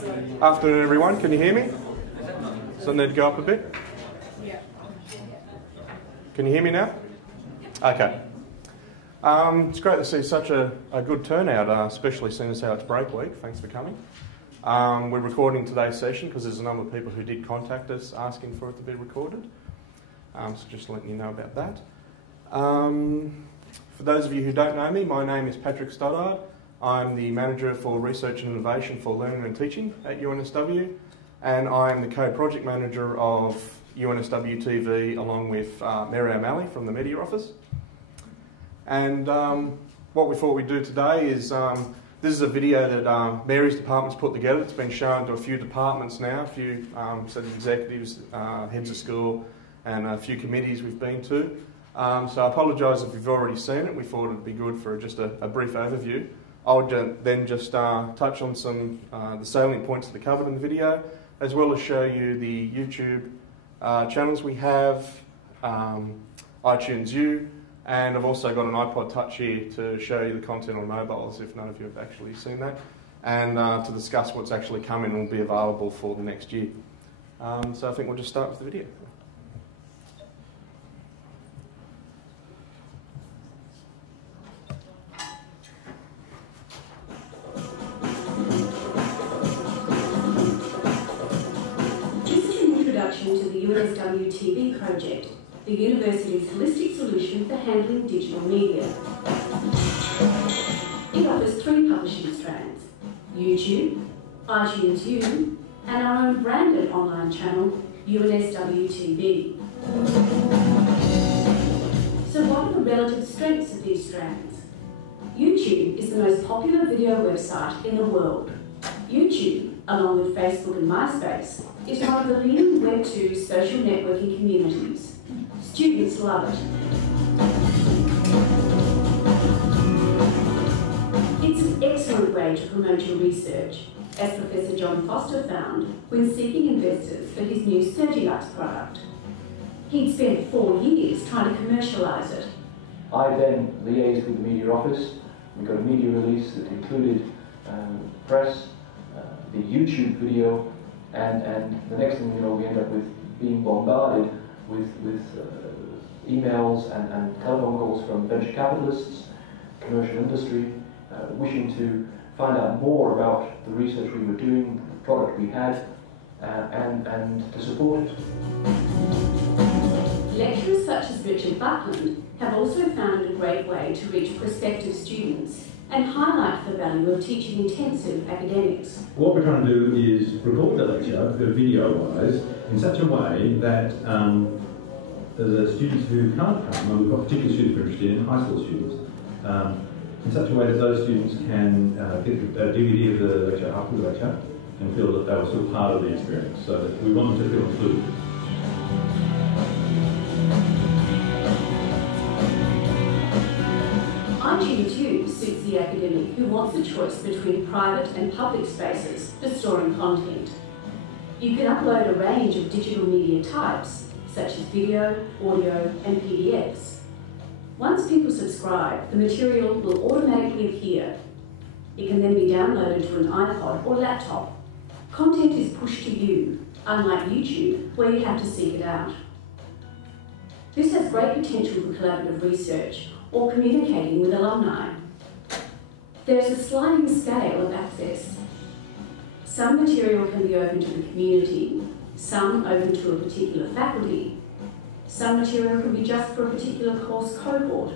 Afternoon, everyone. Can you hear me? Does that need to go up a bit? Yeah. Can you hear me now? Okay. It's great to see such a good turnout, especially seeing as how it's break week. Thanks for coming. We're recording today's session because there's a number of people who did contact us asking for it to be recorded. So just letting you know about that. For those of you who don't know me, my name is Patrick Stoddart. I'm the Manager for Research and Innovation for Learning and Teaching at UNSW, and I am the Co-Project Manager of UNSW TV along with Mary O'Malley from the Media Office. And what we thought we'd do today is, this is a video that Mary's department's put together. It's been shown to a few departments now, a few set of executives, heads of school, and a few committees we've been to. So I apologise if you've already seen it. We thought it'd be good for just a brief overview. I would then just touch on some the salient points that are covered in the video, as well as show you the YouTube channels we have, iTunes U, and I've also got an iPod Touch here to show you the content on mobiles, if none of you have actually seen that, and to discuss what's actually coming and will be available for the next year. So I think we'll just start with the video. To the UNSW TV project, the university's holistic solution for handling digital media. It offers 3 publishing strands: YouTube, iTunes U, and our own branded online channel, UNSW TV. So what are the relative strengths of these strands? YouTube is the most popular video website in the world. YouTube, along with Facebook and MySpace, is one of the leading Web 2 social networking communities. Students love it. It's an excellent way to promote your research, as Professor John Foster found when seeking investors for his new Stoddart product. He'd spent 4 years trying to commercialise it. I then liaised with the media office. We got a media release that included press, the YouTube video, and the next thing you know, we end up with being bombarded with emails and telephone calls from venture capitalists, commercial industry, wishing to find out more about the research we were doing, the product we had, and to support it. Lecturers such as Richard Buckland have also found it a great way to reach prospective students and highlight the value of teaching intensive academics. What we're trying to do is record the lecture, video-wise, in such a way that the students who can't come, and we've got particular students we're interested in, high school students, in such a way that those students can get a DVD of the lecture after the lecture and feel that they were still part of the experience. So that we want them to feel included. iTunes U suits the academic who wants a choice between private and public spaces for storing content. You can upload a range of digital media types, such as video, audio, and PDFs. Once people subscribe, the material will automatically appear. It can then be downloaded to an iPod or laptop. Content is pushed to you, unlike YouTube, where you have to seek it out. This has great potential for collaborative research or communicating with alumni. There's a sliding scale of access. Some material can be open to the community, some open to a particular faculty, some material can be just for a particular course cohort.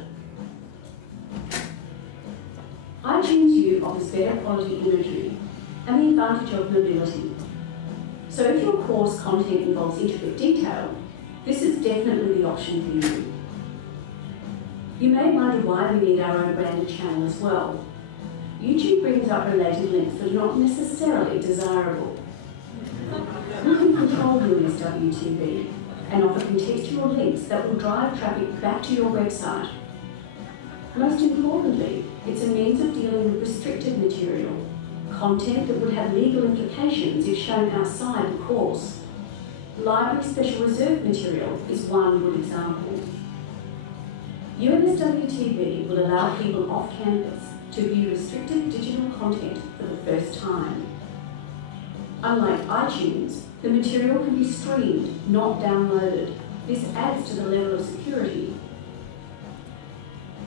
iTunes U offers better quality imagery and the advantage of mobility. So if your course content involves intricate detail, this is definitely the option for you. You may wonder why we need our own branded channel as well. YouTube brings up related links that are not necessarily desirable. We can control UNSW TV and offer contextual links that will drive traffic back to your website. Most importantly, it's a means of dealing with restricted material, content that would have legal implications if shown outside the course. Library Special Reserve material is one good example. UNSW TV will allow people off campus to view restricted digital content for the first time. Unlike iTunes, the material can be streamed, not downloaded. This adds to the level of security.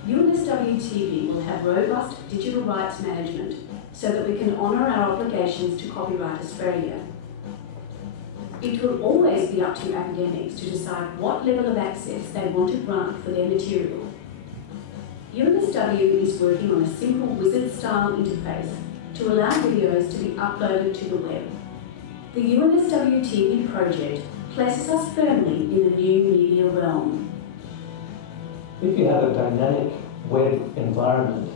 UNSW TV will have robust digital rights management so that we can honour our obligations to Copyright Australia. It will always be up to academics to decide what level of access they want to grant for their material. UNSW is working on a simple wizard-style interface to allow videos to be uploaded to the web. The UNSW TV project places us firmly in the new media realm. If you have a dynamic web environment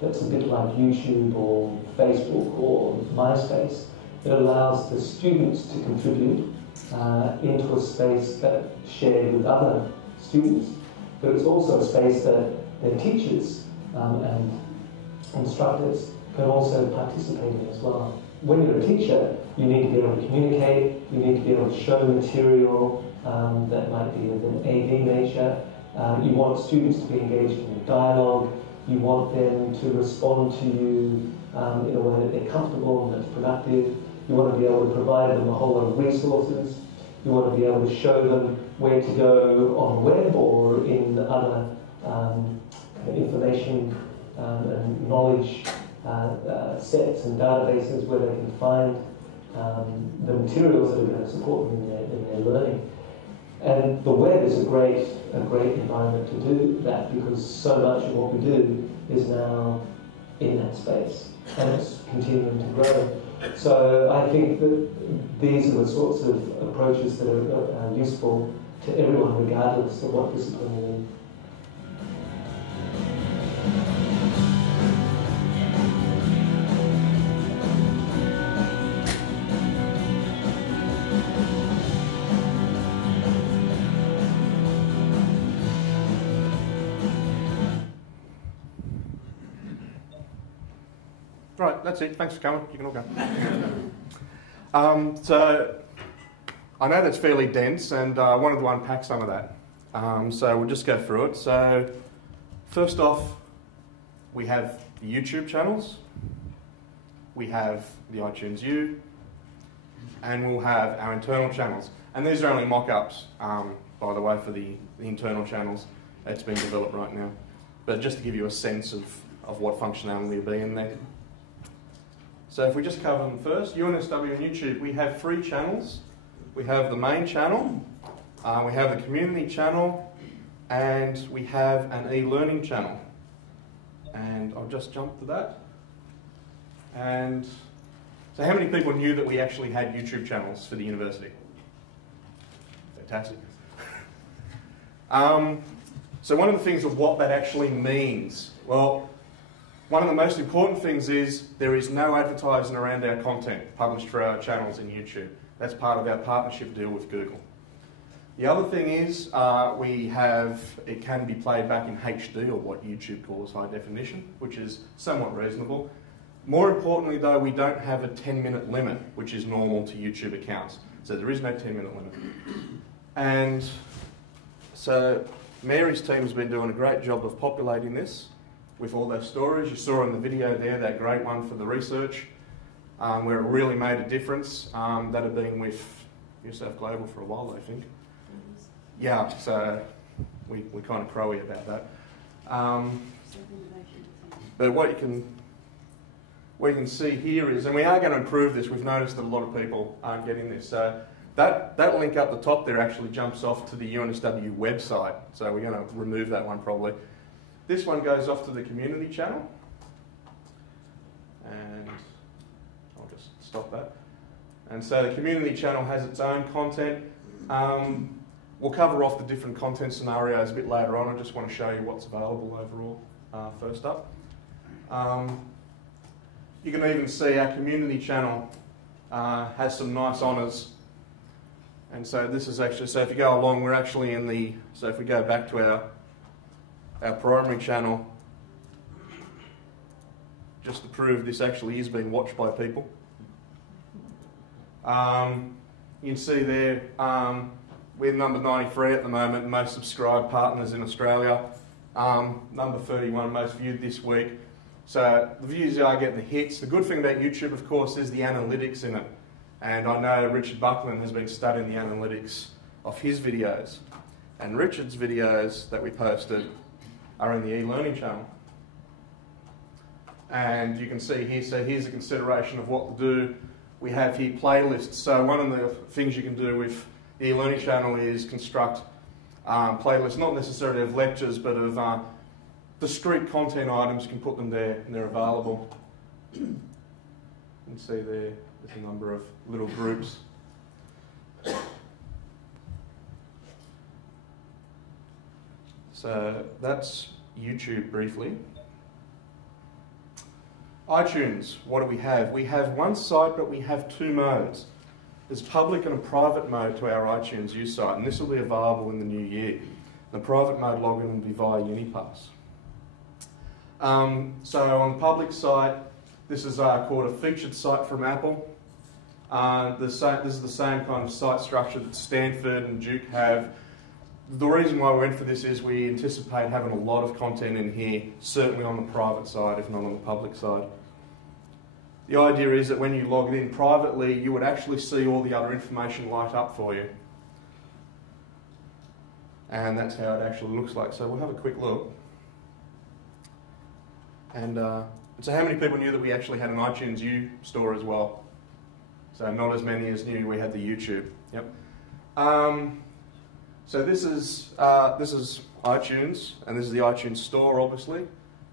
that's a bit like YouTube or Facebook or MySpace, it allows the students to contribute into a space that's shared with other students, but it's also a space that their teachers and instructors can also participate in as well. When you're a teacher, you need to be able to communicate, you need to be able to show material that might be of an AV nature. You want students to be engaged in a dialogue, you want them to respond to you in a way that they're comfortable and that's productive. You want to be able to provide them a whole lot of resources. You want to be able to show them where to go on the web or in other information and knowledge sets and databases where they can find the materials that are going to support them in their learning. And the web is a great environment to do that, because so much of what we do is now in that space and it's continuing to grow. So I think that these are the sorts of approaches that are useful to everyone regardless of what discipline they're in. Right, that's it. Thanks for coming. You can all go. So I know that's fairly dense, and I wanted to unpack some of that. So we'll just go through it. So first off, we have the YouTube channels, we have the iTunes U, and we'll have our internal channels. And these are only mock-ups, by the way, for the internal channels that's being developed right now. But just to give you a sense of what functionality will be in there. So if we just cover them first, UNSW and YouTube, we have 3 channels. We have the main channel, we have the community channel, and we have an e-learning channel. And I'll just jump to that. And so how many people knew that we actually had YouTube channels for the university? Fantastic. So one of the things of what that actually means, well, one of the most important things is there is no advertising around our content published for our channels in YouTube. That's part of our partnership deal with Google. The other thing is it can be played back in HD, or what YouTube calls high definition, which is somewhat reasonable. More importantly though, we don't have a 10-minute limit, which is normal to YouTube accounts. So there is no 10-minute limit. And so Mary's team has been doing a great job of populating this with all those stories. You saw in the video there, that great one for the research, where it really made a difference. That had been with UNSW Global for a while, I think. Yeah, so we're kind of crowy about that. But what you can see here is, and we are going to improve this, we've noticed that a lot of people aren't getting this. So that link up the top there actually jumps off to the UNSW website. So we're going to remove that one probably. This one goes off to the community channel, and I'll just stop that. And so the community channel has its own content. We'll cover off the different content scenarios a bit later on. I just want to show you what's available overall first up. You can even see our community channel has some nice honours. And so this is actually, so if you go along, we're actually in the, so if we go back to our primary channel, just to prove this actually is being watched by people. You can see there, we're number 93 at the moment, most subscribed partners in Australia. Number 31, most viewed this week. So the views are getting the hits. The good thing about YouTube, of course, is the analytics in it. And I know Richard Buckland has been studying the analytics of his videos. And Richard's videos that we posted are in the e-learning channel. And you can see here, so here's a consideration of what to do. We have here playlists. So one of the things you can do with the e-learning channel is construct playlists, not necessarily of lectures, but of discrete content items. You can put them there and they're available. You can see there's a number of little groups. So that's YouTube briefly. iTunes, what do we have? We have one site, but we have two modes. There's public and a private mode to our iTunes U site, and this will be available in the new year. The private mode login will be via UniPass. So on the public site, this is called a featured site from Apple. This is the same kind of site structure that Stanford and Duke have. The reason why we went for this is we anticipate having a lot of content in here, certainly on the private side, if not on the public side. The idea is that when you log in privately, you would actually see all the other information light up for you. And that's how it actually looks like. So we'll have a quick look. And so how many people knew that we actually had an iTunes U store as well? So not as many as knew we had the YouTube. Yep. So this is iTunes, and this is the iTunes store, obviously.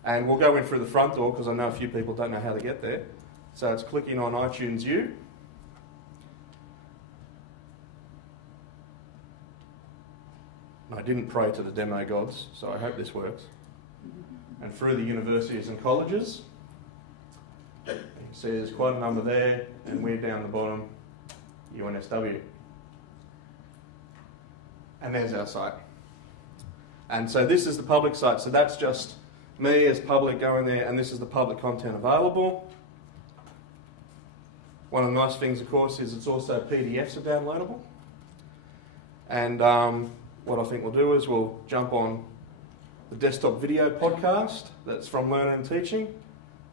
And we'll go in through the front door because I know a few people don't know how to get there. So it's clicking on iTunes U. I didn't pray to the demo gods, so I hope this works. And through the universities and colleges. You can see there's quite a number there, and we're down the bottom, UNSW. And there's our site. And so this is the public site, so that's just me as public going there, and this is the public content available. One of the nice things, of course, is it's also PDFs are downloadable. And what I think we'll do is we'll jump on the desktop video podcast that's from Learning and Teaching.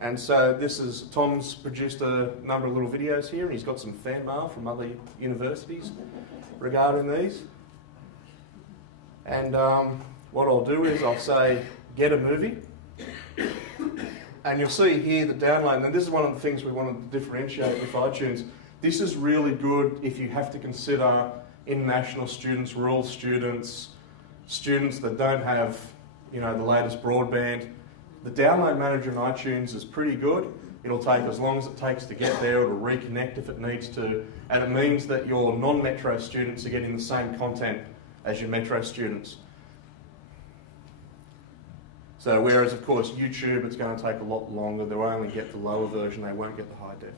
And so this is, Tom's produced a number of little videos here, and he's got some fan mail from other universities regarding these. And what I'll do is I'll say, get a movie. And you'll see here the download, and this is one of the things we wanted to differentiate with iTunes. This is really good if you have to consider international students, rural students, students that don't have, you know, the latest broadband. The download manager in iTunes is pretty good. It'll take as long as it takes to get there. It'll reconnect if it needs to. And it means that your non-metro students are getting the same content as your metro students. So whereas, of course, YouTube, it's going to take a lot longer. They'll only get the lower version. They won't get the high def.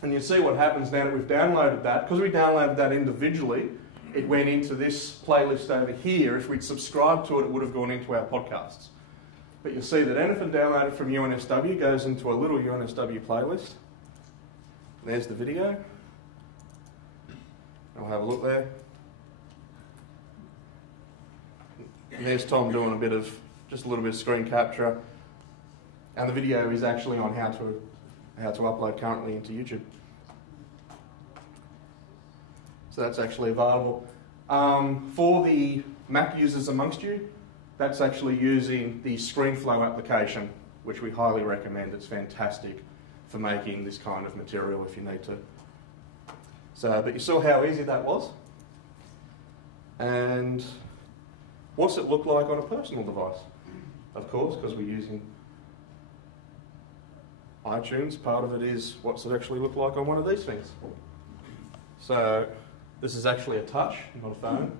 And you'll see what happens now that we've downloaded that. Because we downloaded that individually, it went into this playlist over here. If we'd subscribed to it, it would have gone into our podcasts. But you'll see that anything downloaded from UNSW goes into a little UNSW playlist. There's the video. I'll have a look there. And there's Tom doing just a little bit of screen capture. And the video is actually on how to upload currently into YouTube. So that's actually available. For the Mac users amongst you, that's actually using the ScreenFlow application, which we highly recommend. It's fantastic for making this kind of material if you need to. So, but you saw how easy that was. And what's it look like on a personal device? Of course, because we're using iTunes, part of it is what's it actually look like on one of these things. So this is actually a touch, not a phone.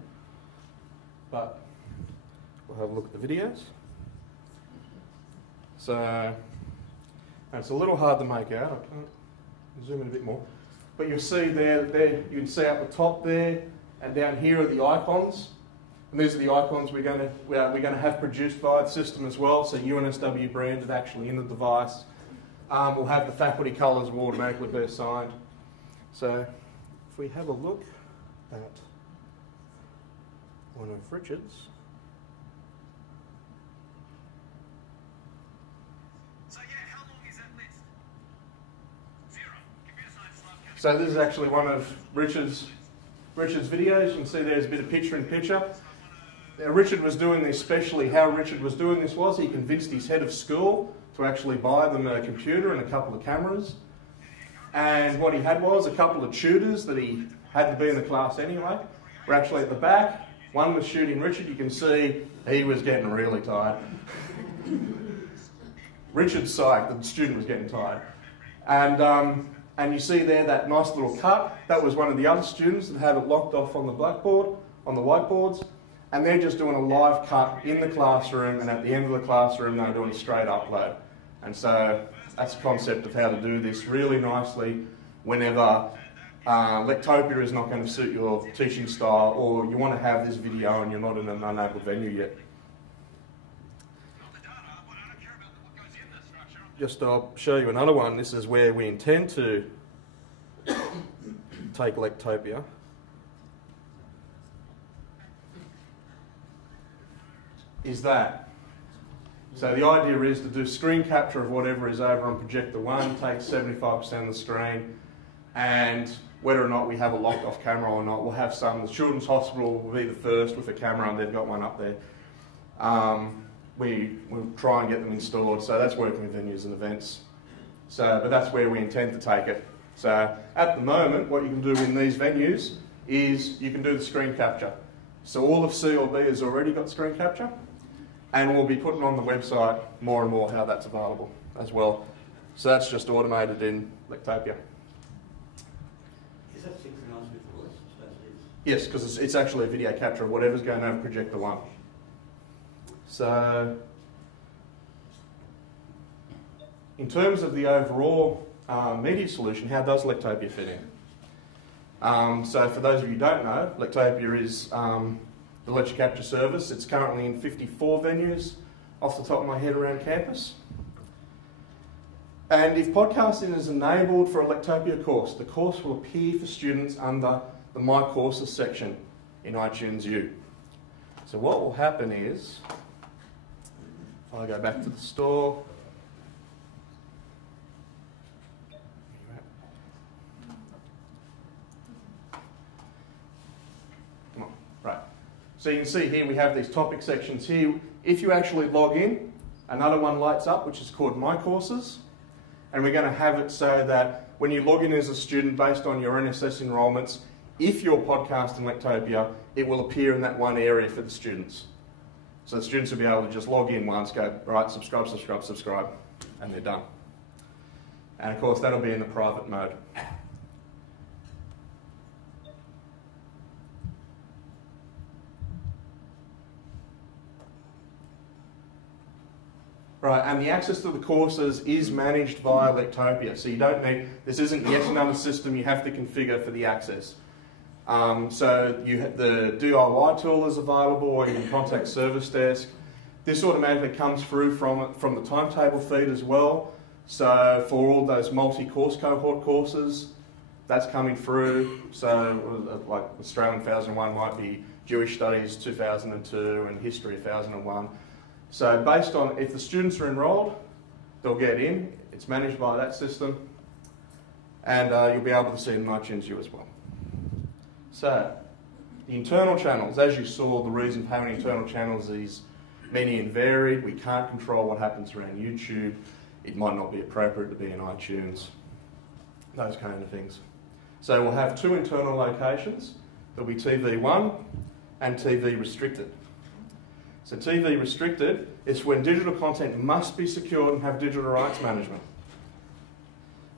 But we'll have a look at the videos. So it's a little hard to make out. I can't zoom in a bit more. But you'll see there you can see up the top there, and down here are the icons. And these are the icons we're going to have produced via the system as well. So UNSW branded actually in the device. We'll have the faculty colours will automatically be assigned. So if we have a look at one of Richard's. So yeah, how long is that list? 0. Computer science lab So this is actually one of Richard's videos. You can see there's a bit of picture-in-picture. Now, Richard was doing this specially. How Richard was doing this was he convinced his head of school to actually buy them a computer and a couple of cameras. And what he had was a couple of tutors that he had to be in the class anyway. Were actually at the back. One was shooting Richard. You can see he was getting really tired. Richard's psyched, the student was getting tired. And you see there that nice little cut. That was one of the other students that had it locked off on the blackboard, on the whiteboards. And they're just doing a live cut in the classroom, and at the end of the classroom they're doing a straight upload. And so that's the concept of how to do this really nicely whenever Lectopia is not going to suit your teaching style, or you want to have this video and you're not in an enabled venue yet. Just I'll show you another one. This is where we intend to take Lectopia. Is that. So the idea is to do screen capture of whatever is over on projector 1, take 75% of the screen, and whether or not we have a locked off camera or not, we'll have some. The Children's Hospital will be the first with a camera, and they've got one up there. We'll try and get them installed, so that's working with venues and events. But that's where we intend to take it. So at the moment, what you can do in these venues is you can do the screen capture. So all of C or B has already got screen capture, and we'll be putting on the website more and more how that's available as well. So that's just automated in Lectopia. Is that synchronised with the voice? I suppose it is. Yes, because it's actually a video capture of whatever's going over projector 1. So, in terms of the overall media solution, how does Lectopia fit in? So for those of you who don't know, Lectopia is the lecture capture service. It's currently in 54 venues off the top of my head around campus. And if podcasting is enabled for a Lectopia course, the course will appear for students under the My Courses section in iTunes U. So what will happen is, if I go back to the store, come on, right. So you can see here we have these topic sections here. If you actually log in, another one lights up, which is called My Courses. And we're going to have it so that when you log in as a student based on your NSS enrolments, if you're podcasting Lectopia, it will appear in that one area for the students. So the students will be able to just log in once, go, right, subscribe, subscribe, subscribe, and they're done. And of course, that'll be in the private mode. Right, and the access to the courses is managed via Lectopia. So you don't need, this isn't yet another system you have to configure for the access. So the DIY tool is available, or you can contact Service Desk. This automatically comes through from the timetable feed as well. So for all those multi-course cohort courses, that's coming through. So like Australian 1001 might be Jewish Studies 2002 and History 1001. So based on, if the students are enrolled, they'll get in. It's managed by that system. And you'll be able to see it in iTunes U as well. So, the internal channels, as you saw, the reason for having internal channels is many and varied. We can't control what happens around YouTube. It might not be appropriate to be in iTunes. Those kind of things. So we'll have two internal locations. There'll be TV1 and TV restricted. So TV restricted is when digital content must be secured and have digital rights management.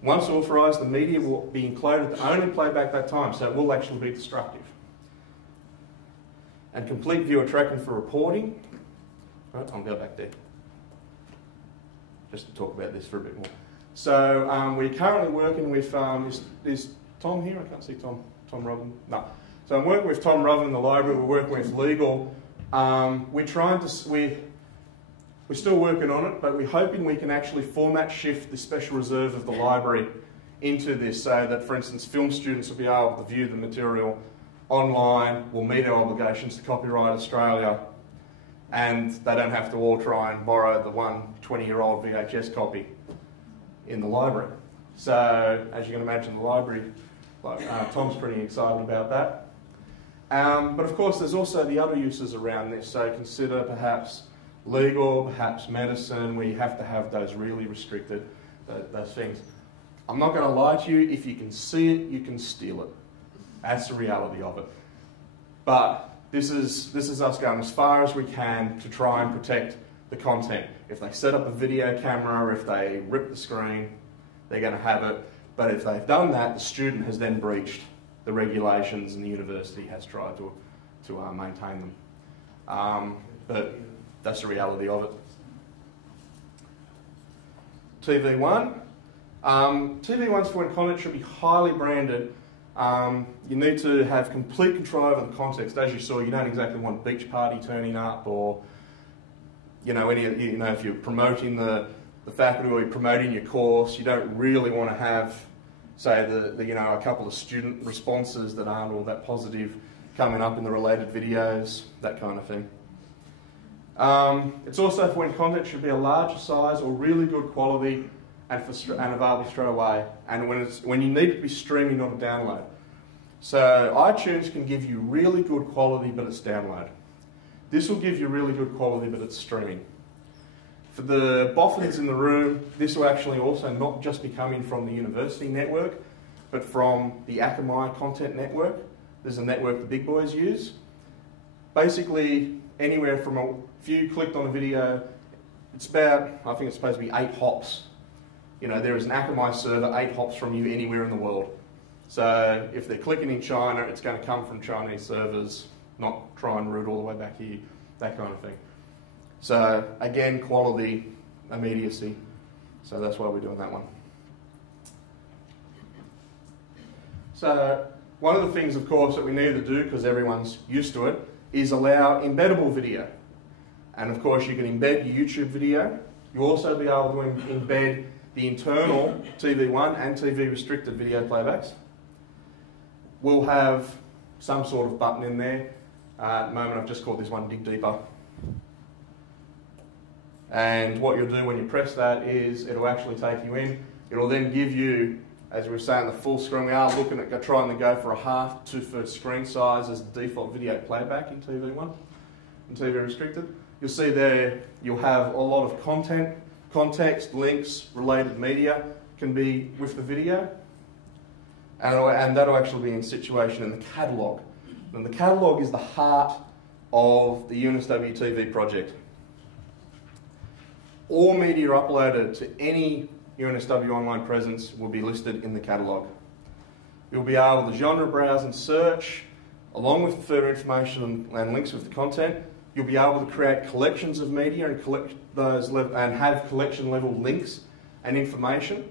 Once authorised, the media will be encoded to only play back that time, so it will actually be destructive. And complete viewer tracking for reporting. Right, I'll go back there. Just to talk about this for a bit more. So we're currently working with, is Tom here? I can't see Tom Robin. No. So I'm working with Tom Robin in the library, we're working with legal. We're still working on it, but we're hoping we can actually format shift the special reserve of the library into this so that, for instance, film students will be able to view the material online, will meet our obligations to Copyright Australia, and they don't have to all try and borrow the one 20-year-old VHS copy in the library. So, as you can imagine, the library, Tom's pretty excited about that. But of course, there's also the other uses around this. So consider perhaps legal, perhaps medicine, where you have to have those really restricted, those things. I'm not going to lie to you, if you can see it, you can steal it. That's the reality of it. But this is us going as far as we can to try and protect the content. If they set up a video camera, or if they rip the screen, they're going to have it. But if they've done that, the student has then breached the regulations and the university has tried to maintain them. But that's the reality of it. TV1. TV1's foreign content should be highly branded. You need to have complete control over the context. As you saw, you don't exactly want beach party turning up, or if you're promoting the faculty or you're promoting your course, you don't really want to have, say, a couple of student responses that aren't all that positive coming up in the related videos, that kind of thing. It's also for when content should be a larger size or really good quality and available straight away, and when you need it to be streaming, not a download. So iTunes can give you really good quality, but it's download. This will give you really good quality, but it's streaming. For the boffins in the room, this will actually also not just be coming from the university network, but from the Akamai content network. There's a network the big boys use. Basically, anywhere from if you clicked on a video, it's about, I think it's supposed to be 8 hops. There is an Akamai server 8 hops from you anywhere in the world. So if they're clicking in China, it's going to come from Chinese servers, not try and route all the way back here, that kind of thing. So again, quality, immediacy. So that's why we're doing that one. So one of the things, of course, that we need to do, because everyone's used to it, is allow embeddable video. And of course, you can embed your YouTube video. You'll also be able to embed the internal TV1 and TV restricted video playbacks. We'll have some sort of button in there. At the moment, I've just called this one Dig Deeper. And what you'll do when you press that is it'll actually take you in. It'll then give you, as we were saying, the full screen. We are looking at trying to go for a 1/2 to 2/3 screen size as the default video playback in TV1 and TV restricted. You'll see there you'll have a lot of content, context, links, related media can be with the video. And that'll actually be in situation in the catalogue. And the catalogue is the heart of the UNSW TV project. All media uploaded to any UNSW online presence will be listed in the catalogue. You'll be able to genre browse and search, along with further information and links with the content. You'll be able to create collections of media and collect those and have collection level links and information.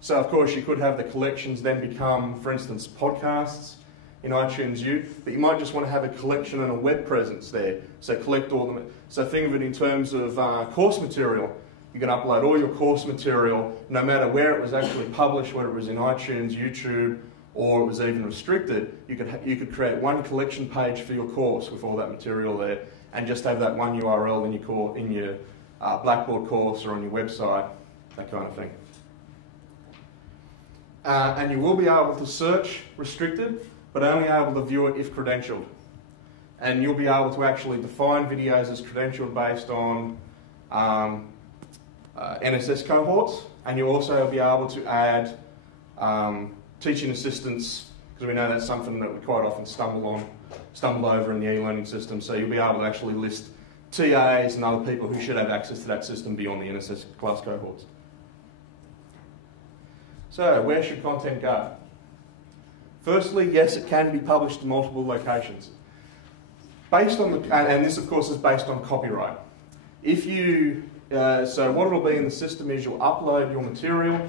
So of course you could have the collections then become, for instance, podcasts in iTunes U, but you might just want to have a collection and a web presence there. So collect all them. So think of it in terms of course material. You can upload all your course material, no matter where it was actually published, whether it was in iTunes, YouTube, or it was even restricted. You could create one collection page for your course with all that material there, and just have that one URL in your Blackboard course or on your website, that kind of thing. And you will be able to search restricted, but only able to view it if credentialed. And you'll be able to actually define videos as credentialed based on NSS cohorts, and you'll also be able to add teaching assistants, because we know that's something that we quite often stumble over in the e-learning system. So you'll be able to actually list TAs and other people who should have access to that system beyond the NSS class cohorts. So where should content go? Firstly, yes, it can be published to multiple locations. Based on and this of course is based on copyright. If you, so what it'll be in the system is you'll upload your material,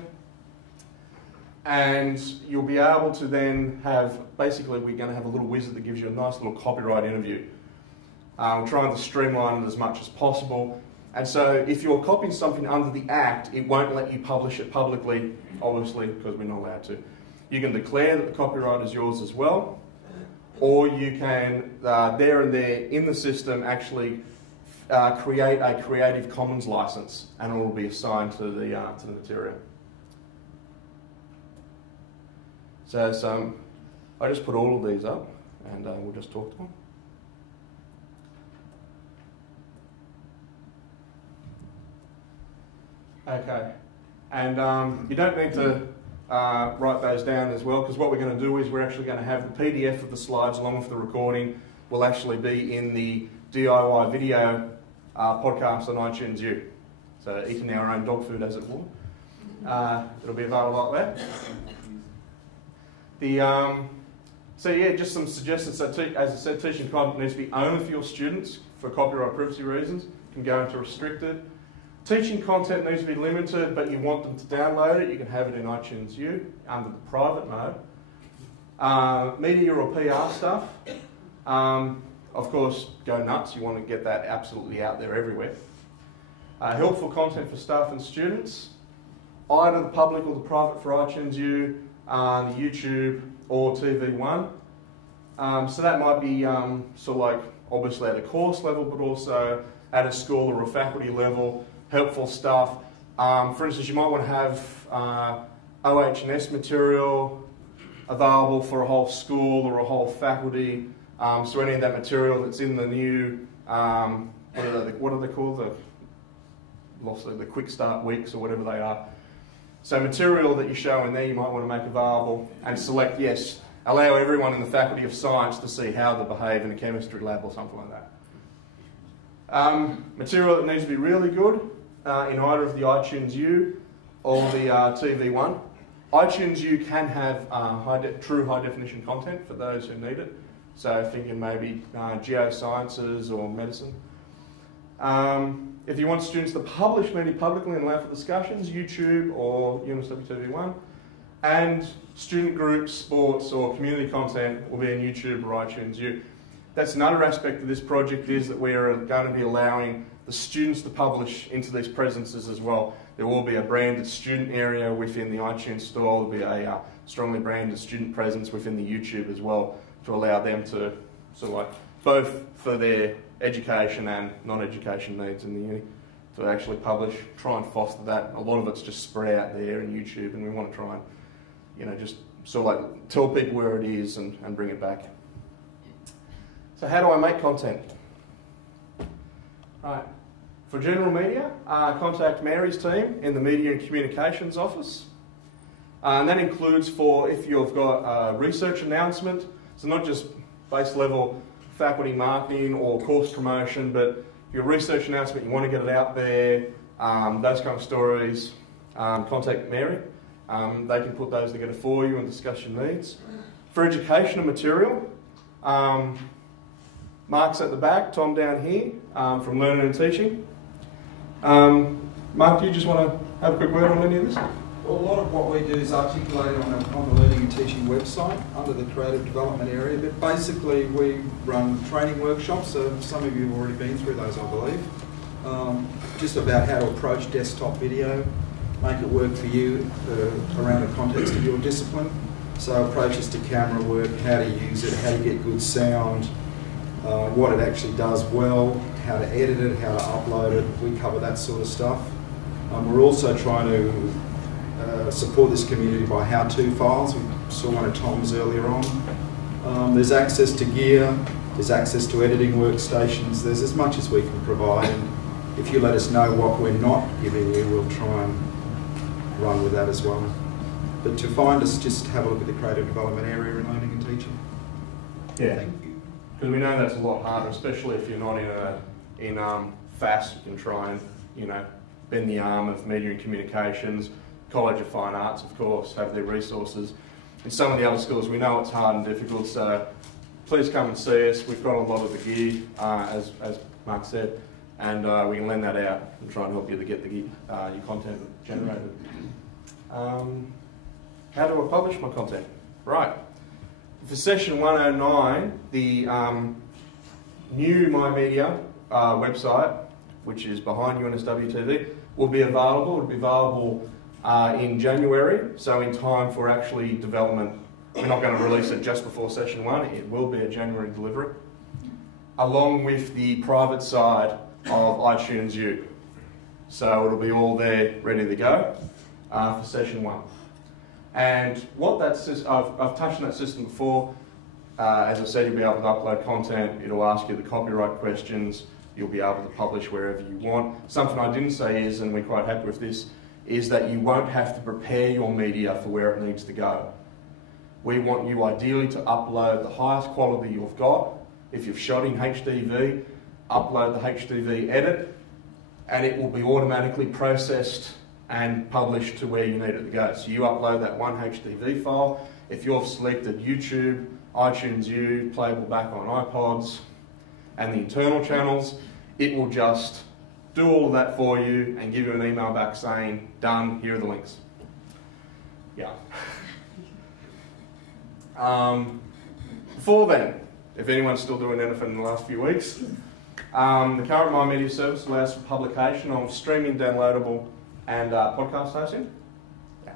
and you'll be able to then have, basically we're going to have a little wizard that gives you a nice little copyright interview. We're trying to streamline it as much as possible. And so if you're copying something under the Act, it won't let you publish it publicly, obviously, because we're not allowed to. You can declare that the copyright is yours as well, or you can, there and there in the system, actually create a Creative Commons license, and it will be assigned to the material. So I just put all of these up and we'll just talk to them. Okay, and you don't need to write those down as well, because what we're going to do is we're actually going to have the PDF of the slides along with the recording will actually be in the DIY video podcast on iTunes U. So eating our own dog food, as it were. It'll be available like that. So yeah, just some suggestions. So as I said, teaching content needs to be only for your students for copyright privacy reasons. It can go into restricted. Teaching content needs to be limited, but you want them to download it, you can have it in iTunes U under the private mode. Media or PR stuff, of course, go nuts. You want to get that absolutely out there everywhere. Helpful content for staff and students, either the public or the private for iTunes U, the YouTube or TV1. So that might be sort of like obviously at a course level, but also at a school or a faculty level. Helpful stuff. For instance, you might want to have OH&S material available for a whole school or a whole faculty. So any of that material that's in the new, what are they called? The quick start weeks or whatever they are. So material that you show in there you might want to make available and select yes. Allow everyone in the Faculty of Science to see how they behave in a chemistry lab or something like that. Material that needs to be really good in either of the iTunes U or the TV1. iTunes U can have true high definition content for those who need it. So thinking maybe geosciences or medicine. If you want students to publish media publicly and allow for discussions, YouTube or UNSW TV1. And student groups, sports or community content will be in YouTube or iTunes U. That's another aspect of this project, is that we're going to be allowing the students to publish into these presences as well. There will be a branded student area within the iTunes store. There will be a strongly branded student presence within the YouTube as well, to allow them to sort of like both for their education and non-education needs in the uni to actually publish, try and foster that. A lot of it's just spread out there in YouTube, and we want to try and, you know, just sort of like tell people where it is and bring it back. So how do I make content? Right. For general media, contact Mary's team in the Media and Communications office. And that includes for if you've got a research announcement, so not just base level faculty marketing or course promotion, but your research announcement, you want to get it out there, those kind of stories, contact Mary. They can put those together for you and discuss your needs. For educational material, Mark's at the back, Tom down here, from Learning and Teaching. Mark, do you just want to have a quick word on any of this? Well, a lot of what we do is articulated on the Learning and Teaching website under the Creative Development area, but basically we run training workshops, so some of you have already been through those, I believe, just about how to approach desktop video, make it work for you around the context of your discipline. So approaches to camera work, how to use it, how to get good sound, what it actually does well, how to edit it, how to upload it. We cover that sort of stuff. We're also trying to support this community by how-to files. We saw one of Tom's earlier on. There's access to gear, there's access to editing workstations, there's as much as we can provide, and if you let us know what we're not giving you, we'll try and run with that as well. But to find us, just have a look at the Creative Development area in Learning and Teaching. Yeah, because we know that's a lot harder, especially if you're not in FAST. You can try and, you know, bend the arm of Media and Communications. College of Fine Arts, of course, have their resources. In some of the other schools, we know it's hard and difficult, so please come and see us. We've got a lot of the gear, as Mark said, and we can lend that out and try and help you to get the gear, your content generated. How do I publish my content? Right. For session 109, the new My Media website, which is behind UNSW TV, will be available. It will be available in January, so in time for actually development. We're not going to release it just before session 1, it will be a January delivery, along with the private side of iTunes U. So it'll be all there ready to go for session 1. And what that I've touched on that system before. As I said, you'll be able to upload content. It'll ask you the copyright questions. You'll be able to publish wherever you want. Something I didn't say is, and we're quite happy with this, is that you won't have to prepare your media for where it needs to go. We want you ideally to upload the highest quality you've got. If you've shot in HDV, upload the HDV edit, and it will be automatically processed and published to where you need it to go. So you upload that one HDV file. If you've selected YouTube, iTunes U, playable back on iPods, and the internal channels, it will just do all of that for you and give you an email back saying, done, here are the links. Yeah. Before then, if anyone's still doing anything in the last few weeks, the current My Media service allows for publication of streaming, downloadable, and podcast hosting. Yeah.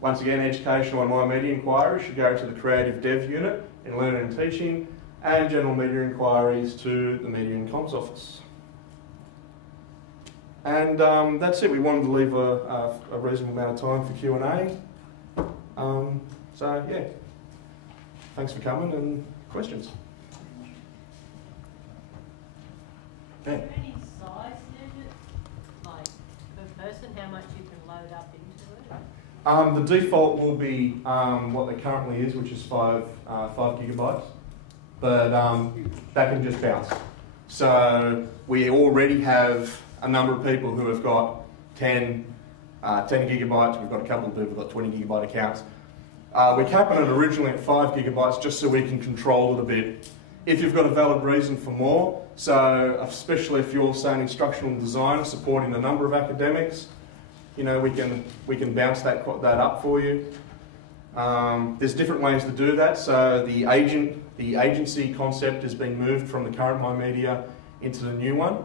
Once again, educational and My Media inquiries should go to the Creative Dev Unit in Learning and Teaching, and general media inquiries to the Media and Comms Office. And that's it. We wanted to leave a reasonable amount of time for Q&A. So, yeah. Thanks for coming and questions. Ben. Is there any size limit, like per person, how much you can load up into it? The default will be what it currently is, which is 5 gigabytes, but that can just bounce. So we already have a number of people who have got 10 gigabytes. We've got a couple of people who've got 20 gigabyte accounts. We're capping it originally at 5 gigabytes just so we can control it a bit. If you've got a valid reason for more, so especially if you're, say, an instructional designer supporting a number of academics, you know, we can bounce that up for you. There's different ways to do that. So the agency concept has been moved from the current My Media into the new one.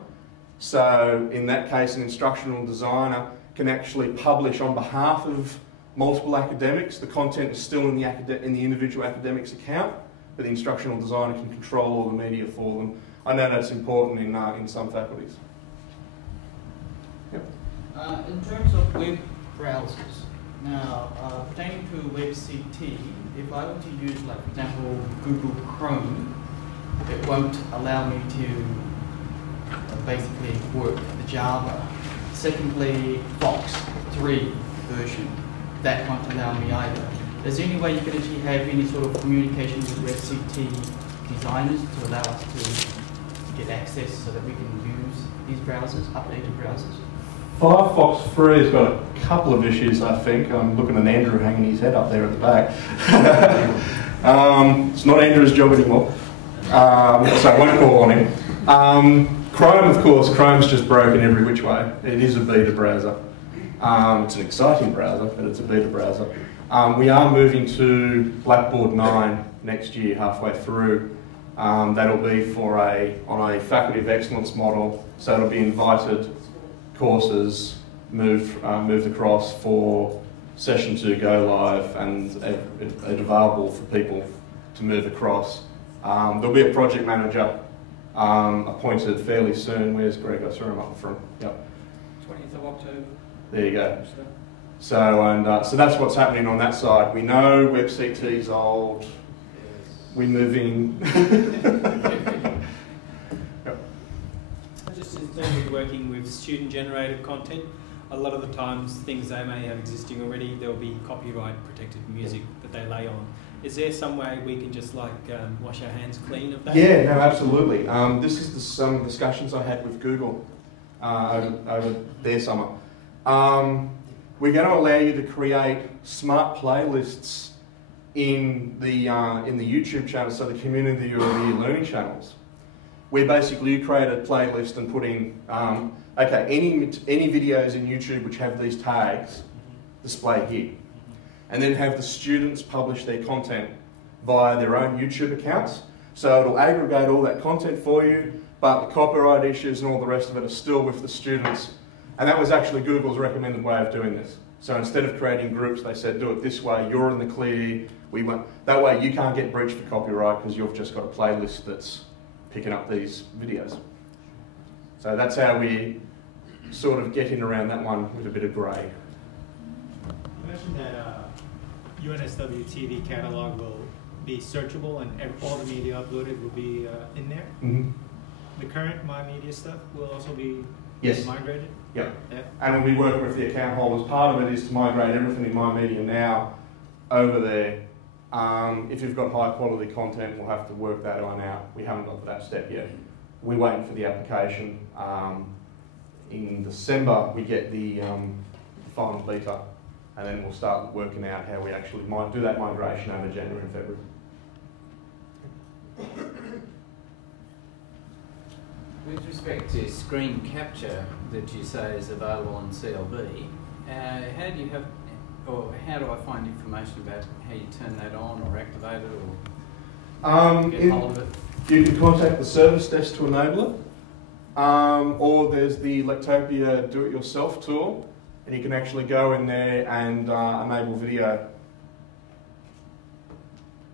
So in that case, an instructional designer can actually publish on behalf of multiple academics. The content is still in the individual academic's account, but the instructional designer can control all the media for them. I know that's important in some faculties. Yep. In terms of web browsers, now pertaining to WebCT, if I were to use, like, for example, Google Chrome, it won't allow me to basically work the Java. Secondly, Fox 3 version, that won't allow me either. Is there any way you can actually have any sort of communication with WebCT designers to allow us to get access so that we can use these browsers, updated browsers? Firefox 3 has got a couple of issues, I think. I'm looking at Andrew hanging his head up there at the back. It's not Andrew's job anymore, so I won't call on him. Chrome, of course, Chrome's just broken every which way. It is a beta browser. It's an exciting browser, but it's a beta browser. We are moving to Blackboard 9 next year, halfway through. That'll be on a Faculty of Excellence model, so it'll be invited courses moved across for session 2 go live and available for people to move across. There'll be a project manager appointed fairly soon. Where's Greg? I saw him up front. Yep. 20th of October. There you go. So that's what's happening on that side. We know WebCT's old. Yes. We're moving. Just in terms of working with student-generated content, a lot of the times things they may have existing already, there'll be copyright-protected music that they lay on. Is there some way we can just wash our hands clean of that? Yeah, no, absolutely. This is some discussions I had with Google over their summer. We're going to allow you to create smart playlists in the YouTube channel, so the community or the learning channels. Where basically you create a playlist and put in, any videos in YouTube which have these tags display here. And then have the students publish their content via their own YouTube accounts. So it'll aggregate all that content for you, but the copyright issues and all the rest of it are still with the students. And that was actually Google's recommended way of doing this. So instead of creating groups, they said, do it this way, you're in the clear. That way you can't get breached for copyright because you've just got a playlist that's picking up these videos. So that's how we sort of get in around that one with a bit of grey. mentioned that UNSW TV catalog will be searchable and all the media uploaded will be in there. Mm-hmm. The current My Media stuff will also be migrated? Yep. Yeah. And we'll be working with the account holders. Part of it is to migrate everything in My Media now over there. If you've got high quality content, we'll have to work that one out. We haven't got to that step yet. We're waiting for the application. In December, we get the final beta, and then we'll start working out how we actually might do that migration over January and February. With respect to screen capture that you say is available on CLB, how do you have, or how do I find information about how you turn that on or activate it or get hold of it? You can contact the service desk to enable it, or there's the Lectopia do-it-yourself tool, and you can actually go in there and enable video.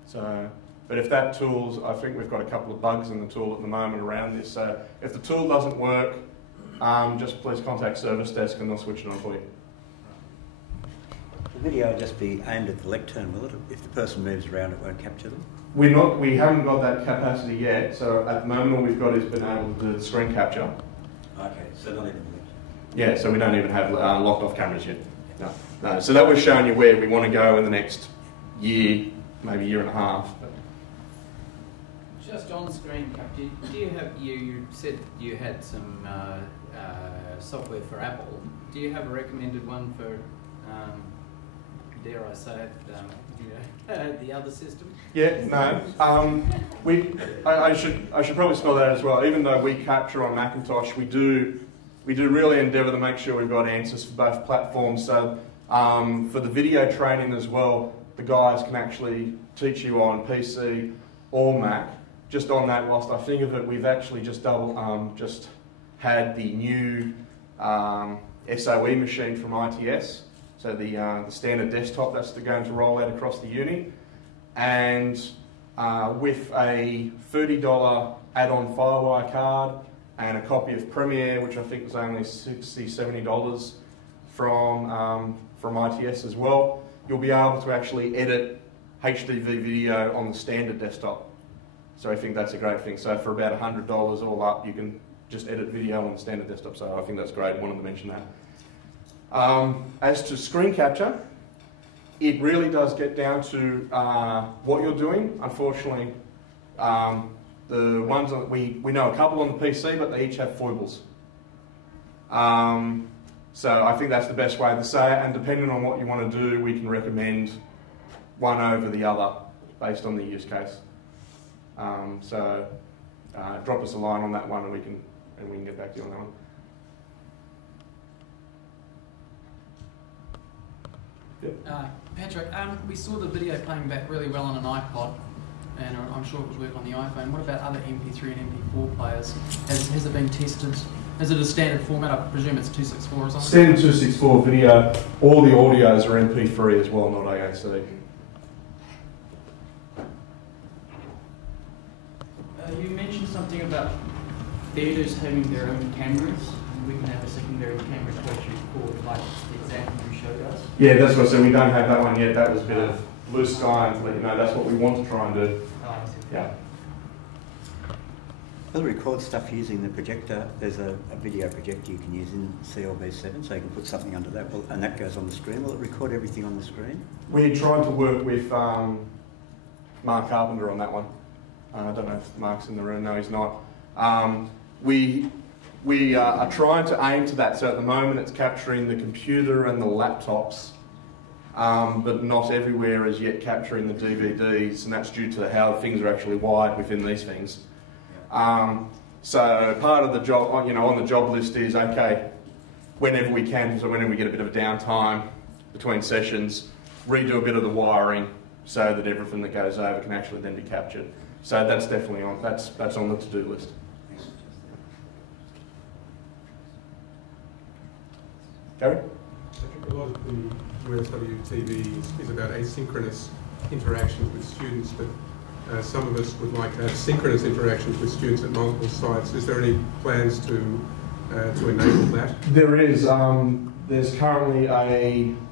So, but if that tool's, I think we've got a couple of bugs in the tool at the moment around this, so if the tool doesn't work, just please contact service desk and they'll switch it on for you. The video will just be aimed at the lectern, will it? If the person moves around, it won't capture them? We haven't got that capacity yet, so at the moment all we've got is been able to do screen capture. Okay, so not even lectern. Yeah, so we don't even have locked off cameras yet. No. So that was showing you where we want to go in the next year, maybe year and a half. Just on screen capture, do you have, you said you had some software for Apple. Do you have a recommended one for, dare I say it, the other system? Yeah, no. I should probably spell that as well. Even though we capture on Macintosh, we do really endeavour to make sure we've got answers for both platforms. So for the video training as well, the guys can actually teach you on PC or Mac. Just on that, whilst I think of it, we've actually just just had the new SOE machine from ITS. So the standard desktop that's going to roll out across the uni, and with a $30 add-on Firewire card and a copy of Premiere, which I think was only $60, $70 from ITS as well, you'll be able to actually edit HDV video on the standard desktop. So I think that's a great thing. So for about $100 all up, you can just edit video on the standard desktop. So I think that's great. I wanted to mention that. As to screen capture, it really does get down to what you're doing. Unfortunately, the ones that we know a couple on the PC, but they each have foibles. So I think that's the best way to say it, and depending on what you want to do, we can recommend one over the other based on the use case. So drop us a line on that one, and we can get back to you on that one. Patrick, we saw the video playing back really well on an iPod, and I'm sure it would work on the iPhone. What about other MP3 and MP4 players? Has it been tested? Is it a standard format? I presume it's 264 or something? Standard 264 video. All the audios are MP3 as well, not AAC. You mentioned something about theatres having their own cameras, and we can have a secondary camera to actually record, like the example you showed us. Yeah, that's what I said. We don't have that one yet. That was a bit of blue sky, and to let you know that's what we want to try and do. Yeah. Will it record stuff using the projector? There's a video projector you can use in CLB7, so you can put something under that, and that goes on the screen. Will it record everything on the screen? We're trying to work with Mark Carpenter on that one. I don't know if Mark's in the room. No, he's not. We are trying to aim to that. So at the moment it's capturing the computer and the laptops, but not everywhere is yet capturing the DVDs, and that's due to how things are actually wired within these things. So part of the job, on the job list is, okay, whenever we can, so whenever we get a bit of a downtime between sessions, redo a bit of the wiring so that everything that goes over can actually then be captured. So that's definitely on, that's on the to-do list. Gary? I think a lot of the UNSW TV is about asynchronous interactions with students, but some of us would like to have synchronous interactions with students at multiple sites. Is there any plans to enable that? There is. There's currently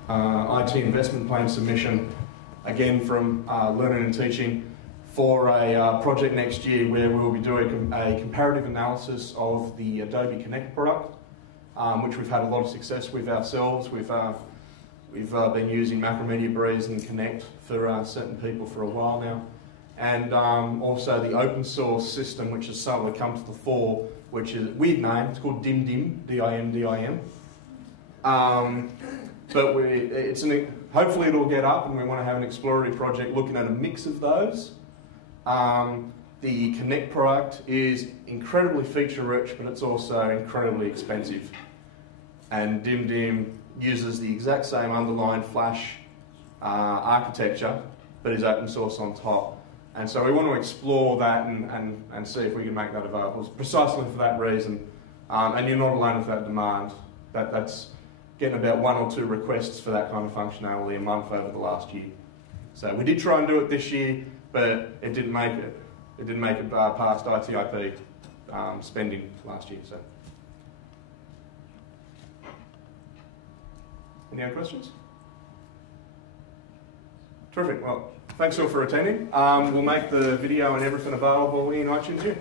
IT investment plan submission, again from Learning and Teaching, for a project next year where we will be doing a comparative analysis of the Adobe Connect product, which we've had a lot of success with ourselves. We've been using Macromedia Breeze and Connect for certain people for a while now. And also the open source system, which has suddenly come to the fore, which is a weird name. It's called DimDim, D-I-M-D-I-M. But hopefully it'll get up, and we want to have an exploratory project looking at a mix of those. The Connect product is incredibly feature-rich, but it's also incredibly expensive. And DimDim uses the exact same underlying Flash architecture, but is open source on top. And so we want to explore that and see if we can make that available, precisely for that reason. And you're not alone with that demand. That's getting about 1 or 2 requests for that kind of functionality a month over the last year. So we did try and do it this year, but it didn't make it. It didn't make it past ITIP spending last year. So, any other questions? Terrific. Well, thanks all for attending. We'll make the video and everything available in iTunes here.